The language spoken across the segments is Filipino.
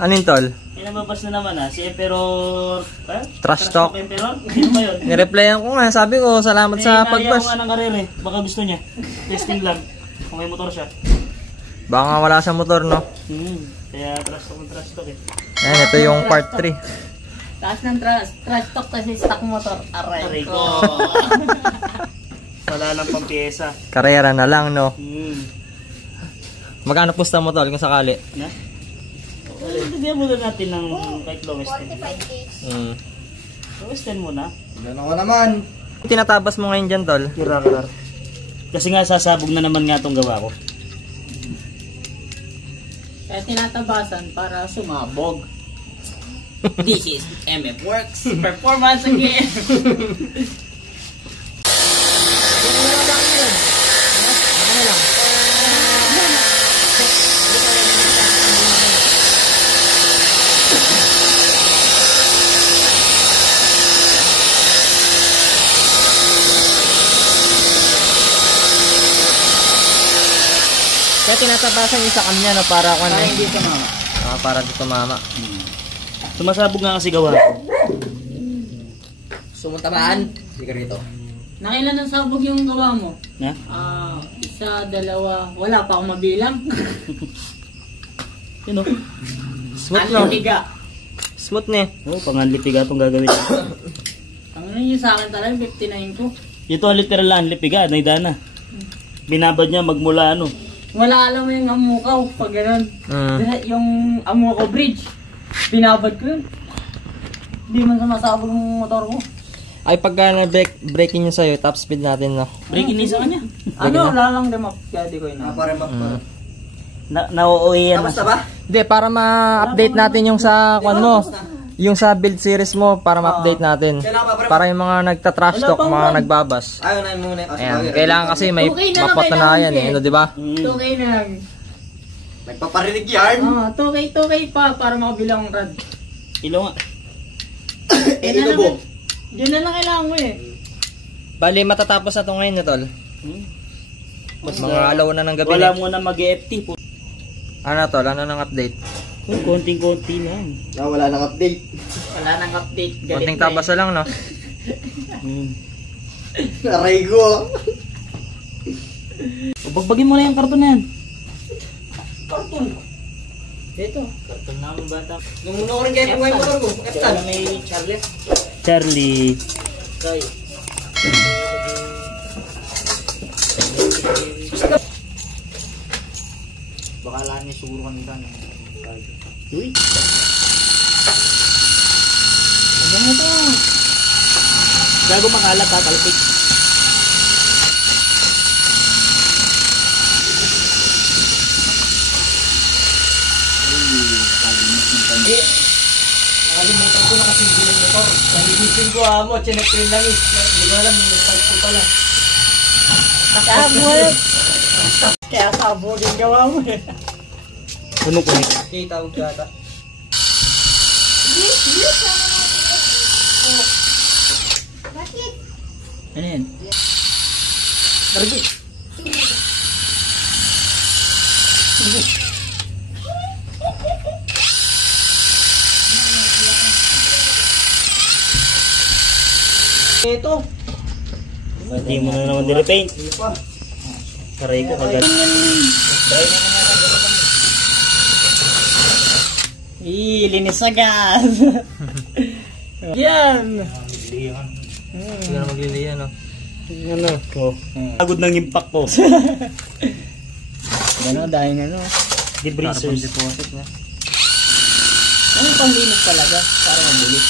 Anin tol? Inababas na naman si Emperor. Trash talk. Emperor? Ano ba yun? Nireplyan ko nga, sabi ko, salamat sa pag-bash. Nga ng karere, baka gusto niya. Testing lang. Kung may motor siya. Baka nga wala sa motor, no? Kaya trash talk eh. Ayan, ito yung part 3. Taas ng trash talk kasi stock motor. Aray ko. Wala lang pang pyesa. Karera na lang, no? Magkano pusta mo tol kung sakali? Na? Bigyan muna natin ng kahit lowest 45 Lowest 10 muna. Ganun ko naman. Tinatabas mo ngayon dyan, tol? Kira. Kasi nga sasabog na naman nga itong gawa ko. Kaya tinatabasan para sumabog. This is MF Works. Performance again. Kaya tinatabasan yung sa kanya, no? Para kung Para hindi tumama. para di tumama. Sumasabog nga kasi gawa ko. Sumuntamaan. Sige rito. Nakailan ng sabog yung gawa mo? Na? Isa, dalawa, wala pa akong mabilang. Yun o. Smooth, no? Anlipiga. Smooth, ne? Oo, panganlipiga itong gagawin. Ang yun sa akin talaga, 59 ko. Ito ang literal lang, lipiga, naidana. Binabad niya magmula ano. Wala alam mo yung amukaw, pag gano'n. Yung amukaw bridge, binabad ko yun. Hindi man sumasabog yung motor ko. Ay, pagka na-braking nyo sa'yo, top speed natin, no? Breaking news sa kanya. Wala lang demap, kaya di ko yun. Para map. Na-OOE yan. Tapos na ba? Hindi, para ma-update natin yung sa, kwan mo, yung sa build series mo, para ma-update natin. Para yung mga nagta-trash talk, mga nagbabas. Ayaw na muna. Ayan, kailangan kasi may mapatunayan eh, ano, di ba? 2K na lang. Nagpaparinig yan. 2K pa, para makabilang ang rad. Ilaw nga. Ito po. Diyan na lang kailangan mo eh. Bali, matatapos na ito ngayon na tol. Mga alaw na ng gabi. Wala muna mag-EFT po. Ano tol, ano nang update? Konting-konti lang. Wala nang update. Wala nang update. Konting tabas na lang, no? Aray ko. Bagbagin mo na yung karton na yan. Karton. Dito. Karton na ang bata. Nung muna ko rin kaya yung motor ko. Kapitan. May Charlie. Sorry. Baka lang niya siguro kanita. Uy. Ayan mo ito. Bago makalat ha, talpik. Nakalimutan ko na kasi hindi ng motor. Nalimutin ko mo, chinek rin lang eh. Hindi ko alam, minipag ko pala. Kaya sabog yung gawa mo eh. Ano ko nito? Okay, tawag ka ata. Bakit? Ano yan? Dargi. Ito. Hindi mo na naman direpaint. Hindi pa. Karay ko kagad. Linis agad. Yan. Hindi na magliliyan, no? Ano ko? Pagod ng impact ko. Ano, dahil ano. Debreasers. Deposit na. Ano yung panglinis talaga? Para mabilis.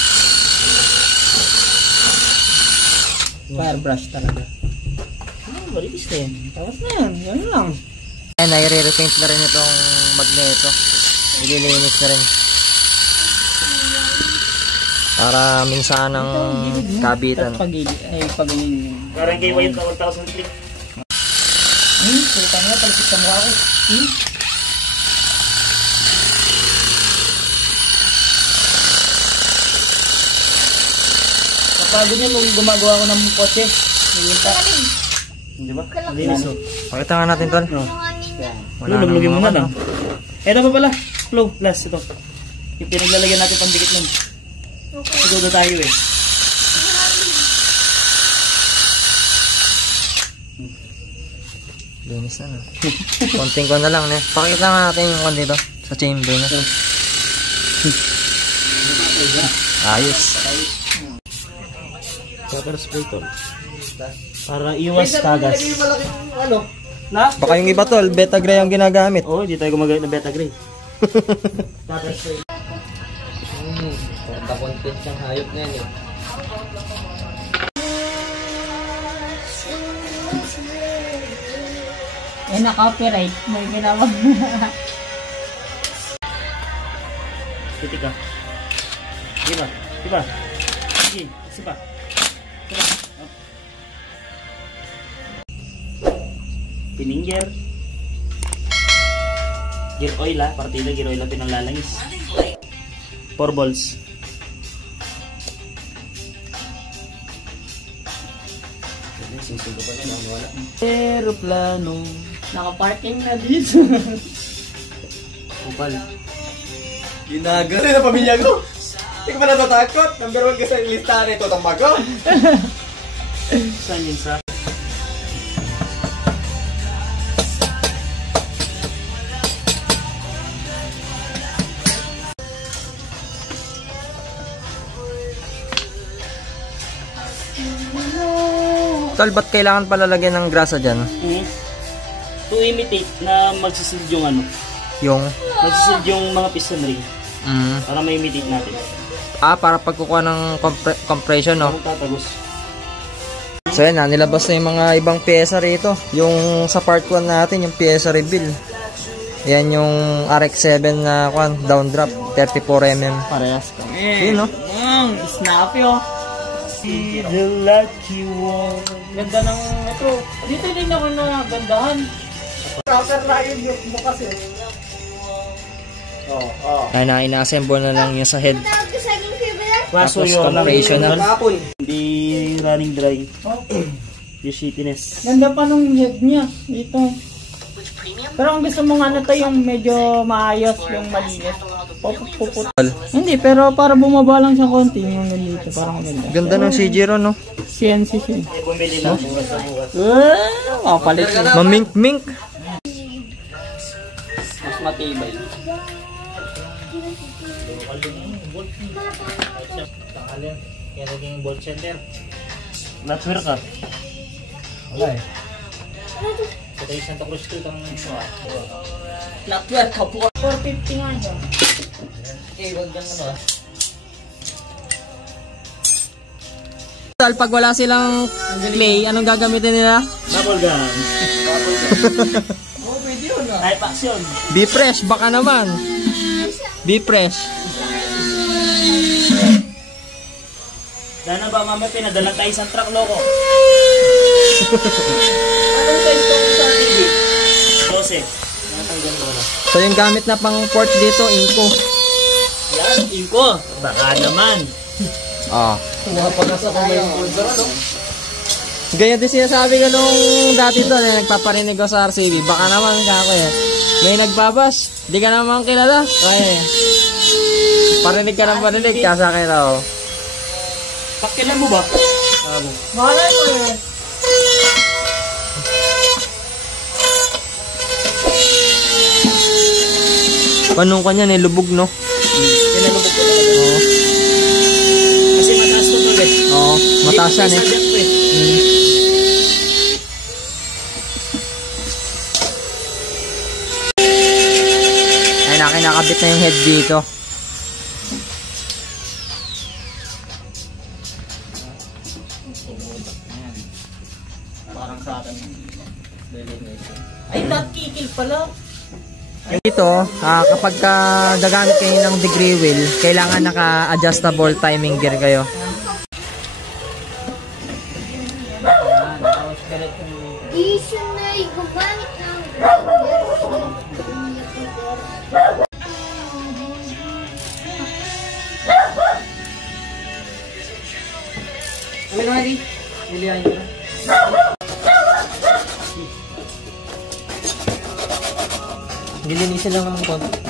Firebrush talaga. Malinis na yan. Tapos na yan. Yan lang. Ayan, nai-repaint na rin itong magneto. Ililinis na rin. Para minsan ang kabitan. Pag-ilin. Parang kay Wayne na 1,000 click. Kita nga, palipit sa mukha ko. Kapagod niya nung gumagawa ko ng kotse. Di ba? Malinis o. Pakita nga natin, tol. Luglugin mo na lang. Eto pa pala. Flow. Last ito. Yung pinaglalagyan natin pambikit nun. Siguro tayo eh. Linis na na. Konting ko na lang. Pakita nga natin yung kon dito sa chamber na. Ayos. Water spray tol. Para iwas kagas. Ano? Na? Baka yung iba tol, beta gray ang ginagamit. Oo, hindi tayo gumagamit ng beta gray. Konta content siyang hayop na yan eh. Na-copyright. May ginawa. Titik ka. Diba? Diba? Sige, isa pa. Diba? Pininger. Gear oil partida gear oil pinanglalangis. 4 balls. Aeroplano. Naka-parking na dito. Upal. Ginagano na pamilya ko. Hindi ko pa natatakot. Number 1 ka sa listahan nito, tambago. Saan yun sa? Tol, ba't kailangan pala lagyan ng grasa dyan? To imitate na magsisid yung ano. Yung? Magsisid yung mga piston ring. Para ma-imitate natin. Para pagkukuha ng compression, no? Kung tatagos. So yan, nilabas na yung mga ibang pyesa rito. Yung sa part 1 natin, yung pyesa reveal. Yan yung RX-7 na down drop, 34mm. Parehas kami. Yun, no? Snappy oh. See the lucky one. Ganda ng ito. Dito din ako na gandahan. Cover na yun yung bukas eh. Ay, ina-assemble na lang yun sa head. Kaso Tapos yun, compression na. Kapon. hindi running dry. Yung shittiness. Ganda pa nung head niya. Dito. Pero ang gusto mo nga na to yung medyo maayos, yung malinis. Puput. Hindi, pero para bumaba lang siya konti yung dito. Parang ganda. Ganda ng CG-Ro, no? CNC siya. Bumili lang bukas sa bukas. Papalit yun. Mamink-mink. Mas matibay. Kaya naging bolt center. Flatware ka? Wala eh. Ito yung Santa Cruz ko itong Flatware ka po. 450 nga dyan. Okay, wag dyan ano ah. Tol, pag wala silang clay, anong gagamitin nila? double gun. Oo, pwede yun ah. Type action. Be fresh, baka naman. Be fresh. Sana ba mamaya pinadala tayo isang truck loko? Anong size ko sa TV? 12. Natanggal ko na. So yung gamit na pang port dito, Inco. Yan, inko. Baka naman. Pumapagasa kung may sponsor ano. Ganyan din sinasabi ko nung dati to na nagpaparinig ko sa RCB. Baka naman kako eh. May nagbabas, di ka naman kilala. Ay, parinig ka ng parinig, kasakit ako. Pakilan mo ba? Malay mo eh. Panong kanya nilubog, no? Pinalubog ko talaga. Oo. Kasi mataas to tuloy. Oo, mataas yan eh. Ay, nakinakabit na yung head dito. Parang sa akin. Ay, that kikil pala. Dito, kapag gagamit kayo ng degree wheel, kailangan naka-adjustable timing gear kayo. Isip na gumamit ng Uwi na rin. Ilihan nyo na. Nilinisin lang naman konti.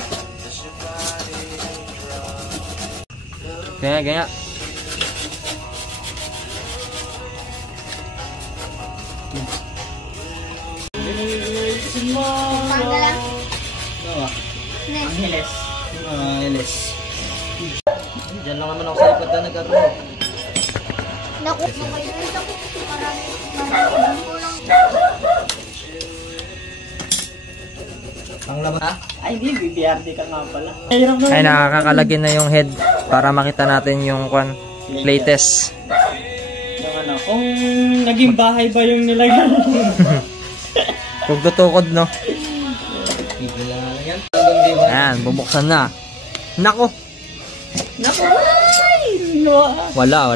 Gaya. Panggalang. Angeles. Eles. Diyan lang naman ako sa ipad na nagkaroon. Naku, marami kulang. Ang laman. Ha? Ay, hindi. BBRD ka nga pala. Hirap na. Ay, nakakalagay na yung head para makita natin yung playtest. Yung ano, kung naging bahay ba yung nilagay? Tugdo-tukod, no? Bigla lang yan. Ayan, bubuksan na. Nako! Naku, ay! No. Wala.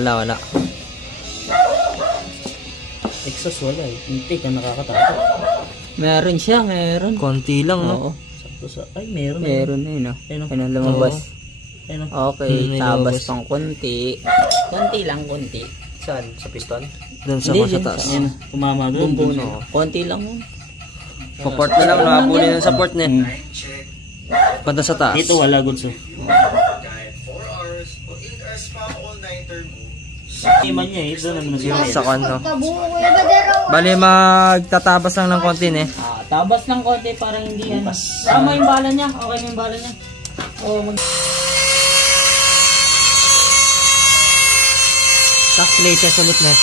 Exos wala eh. Hindi ka nakakatakot. Meron siya, meron. Konti lang, no? Sakto sa... Ay, meron. Meron na yun, Ayun, Ano lumabas? Ayun, Okay, may tabas lumabas. pang konti. Konti lang, konti. Saan? Sa piston? Doon sa Hindi, mga sa dyan taas. Ayun, kumama doon. Bumbong no. Konti lang. Support na lang, nakapuli ng support niya. Banda sa taas. Dito wala, Gunso. Iman niya eh. Doon naman Yung sa no? Kabuo ko yung badero. Bali, magtatabas lang ng konti, eh. Tabas ng konti para hindi yan. Tama yung bala niya. Okay na yung bala niya. Tapos latest ulit na.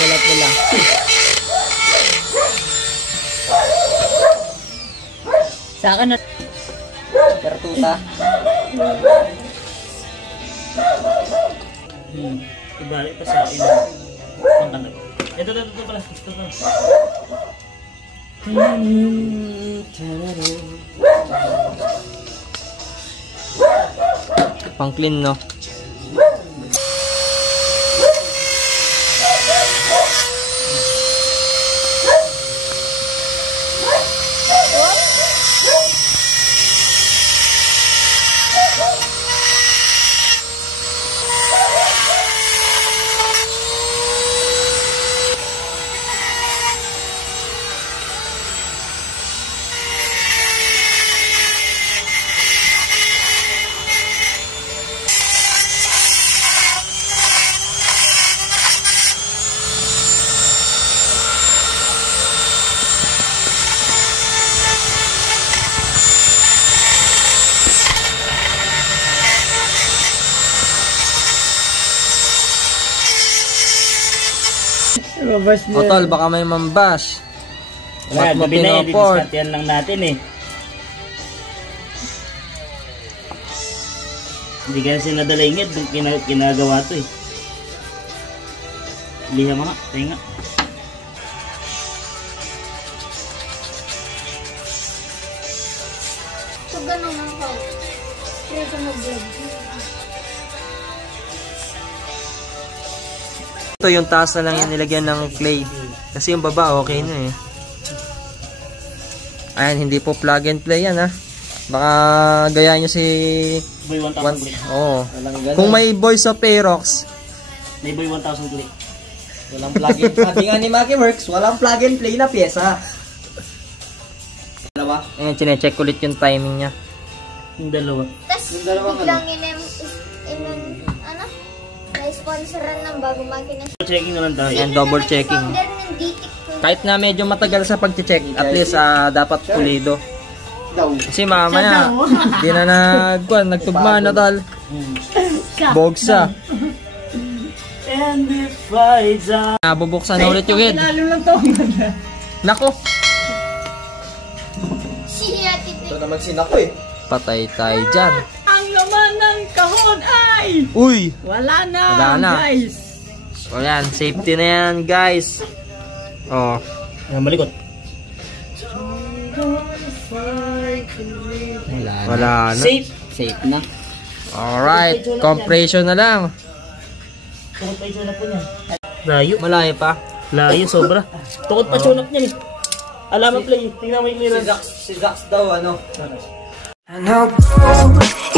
Pula-pula. Sa akin na. Pertuta. Ibalik pa sa akin. Ang kanag. Ito pala. Ito pala. Pang clean, no? Babas O tol, baka may mambash. Wala, Ba't mo gabi na eh. pinoport? Diniskartehan lang natin eh. Hindi ka kasi nadala ingit. Kinagawa to eh. Liha mo nga. Tayo nga. So, ganun ako. Preso mag-vlog. Ito yung taas na lang yung nilagyan ng clay. Kasi yung baba, okay na eh. Ayan, hindi po plug and play yan, ha. Baka gayaan nyo si... Boy 1,000 click. Oo. Walang ganun. Kung may voice of Aerox, May boy 1,000 click. Walang plug-in. Sabi nga ni Maki Works, walang plug and play na pyesa. Dalawa? ayan, chinecheck ulit yung timing niya. Yung dalawa. Tapos, Yung dalawang biglang na-sponsoran ng bago makina. Checking na lang tayo. Ayan, double checking. Founder ng DTIC ko. Kahit na medyo matagal sa pag-check, at least dapat pulido. Daw. Kasi mamaya, di na nagtugma na tal. Bogsa. And if flies out. Bubuksan na ulit yung head. Lalo lang to. Nako, Si Ate Ito naman sinako eh. patay tayo dyan. Ang laman ng kahon ay Uy! wala na, Wala na. guys. O yan, safety na yan, guys. Oh, Ayan, malikot. wala na. Safe. Safe na. Alright, compression na lang. Tukot pa yung tune-up po niya. Layo. Malayo pa. Layo, sobra. Tukot pa tune-up niya eh. Alam mo play. Tingnan mo yung clearance. Si Zax daw, ano? And I'll go